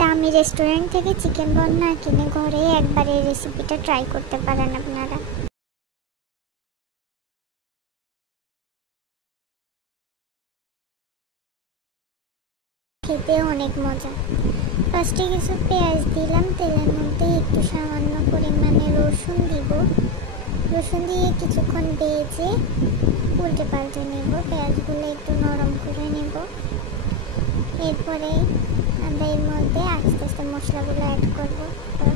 দামি রেস্টুরেন্ট থেকে চিকেন বল না কিনে ঘরে একবার এই রেসিপিটা ট্রাই করতে পারেন আপনারা। খেতে অনেক মজা। ফার্স্টে কিছু পেঁয়াজ দিলাম তেলের মধ্যে, একটু সামান্য পরিমাণে রসুন দিব। রসুন দিয়ে কিছুক্ষণ ভেজে উল্টে পাল্টে নেব, পেঁয়াজগুলো একটু নরম করে নেব। এরপরে আমরা এর মধ্যে আস্তে আস্তে মশলাগুলো অ্যাড করব।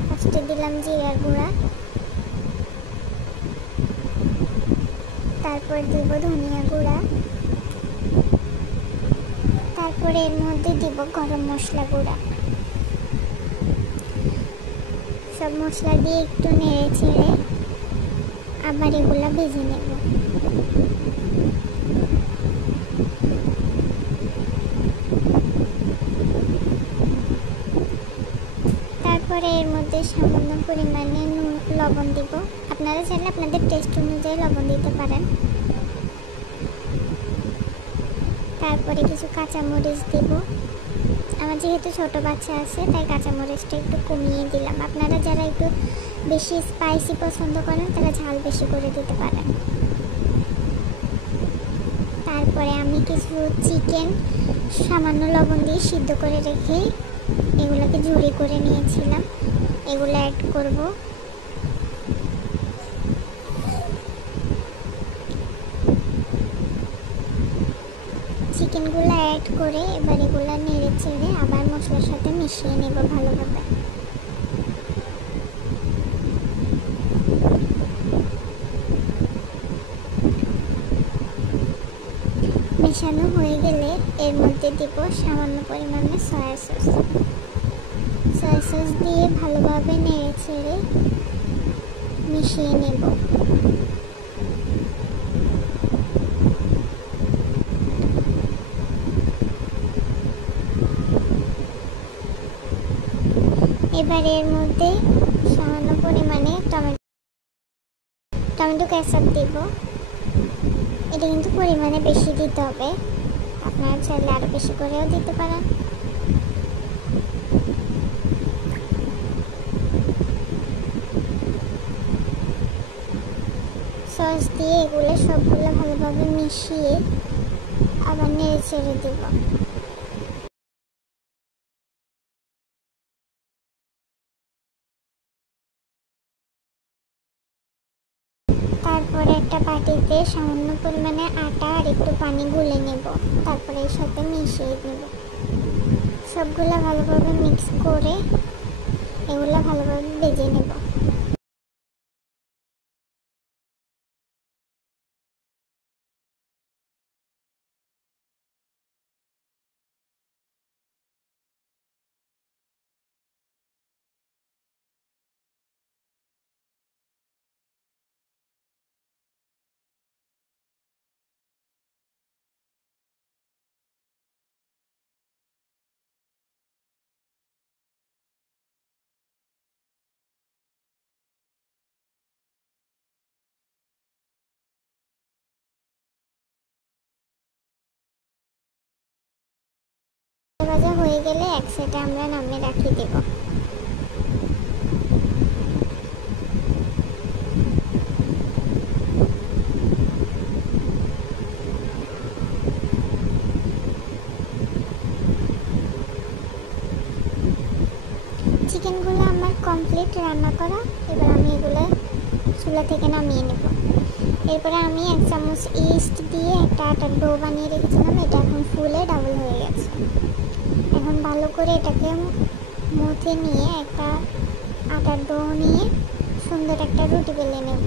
ফার্স্টে দিলাম জিরার গুঁড়া, তারপর দিব ধনিয়া গুঁড়া, তারপরে এর মধ্যে দিব গরম মশলা গুঁড়া। সব মশলা দিয়ে একটু নেড়ে ছেড়ে আবার এগুলা ভেজে নেব। তারপরে এর মধ্যে সামান্য পরিমাণে লবণ দিব। আপনারা চাইলে আপনাদের টেস্ট অনুযায়ী লবণ দিতে পারেন। তারপরে কিছু কাঁচামরিচ দিব। আমার যেহেতু ছোটো বাচ্চা আছে তাই কাঁচামরিচটা একটু কমিয়ে দিলাম। আপনারা যারা একটু বেশি স্পাইসি পছন্দ করেন তারা ঝাল বেশি করে দিতে পারেন। তারপরে আমি কিছু চিকেন সামান্য লবণ দিয়ে সিদ্ধ করে রেখে এগুলোকে ঝুরি করে নিয়েছিলাম, এগুলো অ্যাড করব। চিকেনগুলো অ্যাড করে এবার এগুলো নেড়ে চেড়ে আবার মশলার সাথে মিশিয়ে নেব ভালোভাবে। মেশানো হয়ে গেলে এর মধ্যে দিব সামান্য পরিমাণে সয়া সস। সয়া সস দিয়ে ভালোভাবে নেড়ে ছেড়ে মিশিয়ে নেব। এবার এর মধ্যে সামান্য পরিমাণে টমেটো কেচাপ দিব। এটা কিন্তু পরিমাণে বেশি দিতে হবে, আপনারা চাইলে আরও বেশি করেও দিতে পারেন। সস দিয়ে এগুলো সবগুলো ভালোভাবে মিশিয়ে আবার নেড়ে ছেড়ে দেব। তারপরে একটা বাটিতে সামান্য পরিমাণে আটা আর একটু পানি গুলে নেব, তারপরে এর সাথে মিশিয়ে নেব। সবগুলো ভালোভাবে মিক্স করে এগুলো ভালোভাবে ভেজে নেব। ভাজা হয়ে গেলে এক সাইডে আমরা নামিয়ে রাখিয়ে দেব। চিকেনগুলো আমার কমপ্লিট রান্না করা। এবার আমি এগুলো চুলা থেকে নামিয়ে নেব। এরপরে আমি 1 চামচ ইস্ট দিয়ে একটা আটার ডো বানিয়ে রেখেছিলাম, এটা এখন ফুলে ডাবল হয়ে গেছে। এখন ভালো করে এটাকে মুথে নিয়ে একটা আটার ডো নিয়ে সুন্দর একটা রুটি বেলে নেব।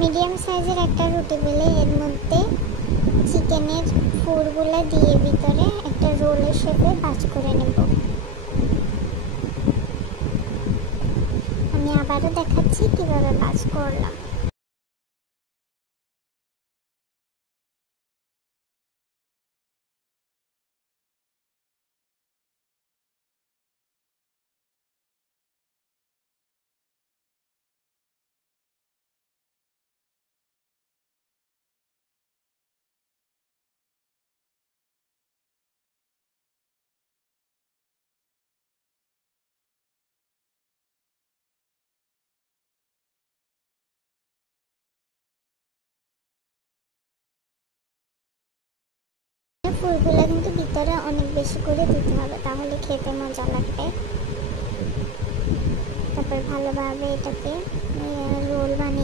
মিডিয়াম সাইজের একটা রুটি বেলে এর মধ্যে চিকেনের পুরগুলো দিয়ে ভিতরে একটা রোলের শেপে ভাঁজ করে নেব। আমি আবারও দেখাচ্ছি কিভাবে ভাঁজ করলাম। ফুলগুলো কিন্তু ভিতরে অনেক বেশি করে দিতে হবে, তাহলে খেতে মজা লাগবে। তারপর ভালোভাবে এটাকে রোল বানিয়ে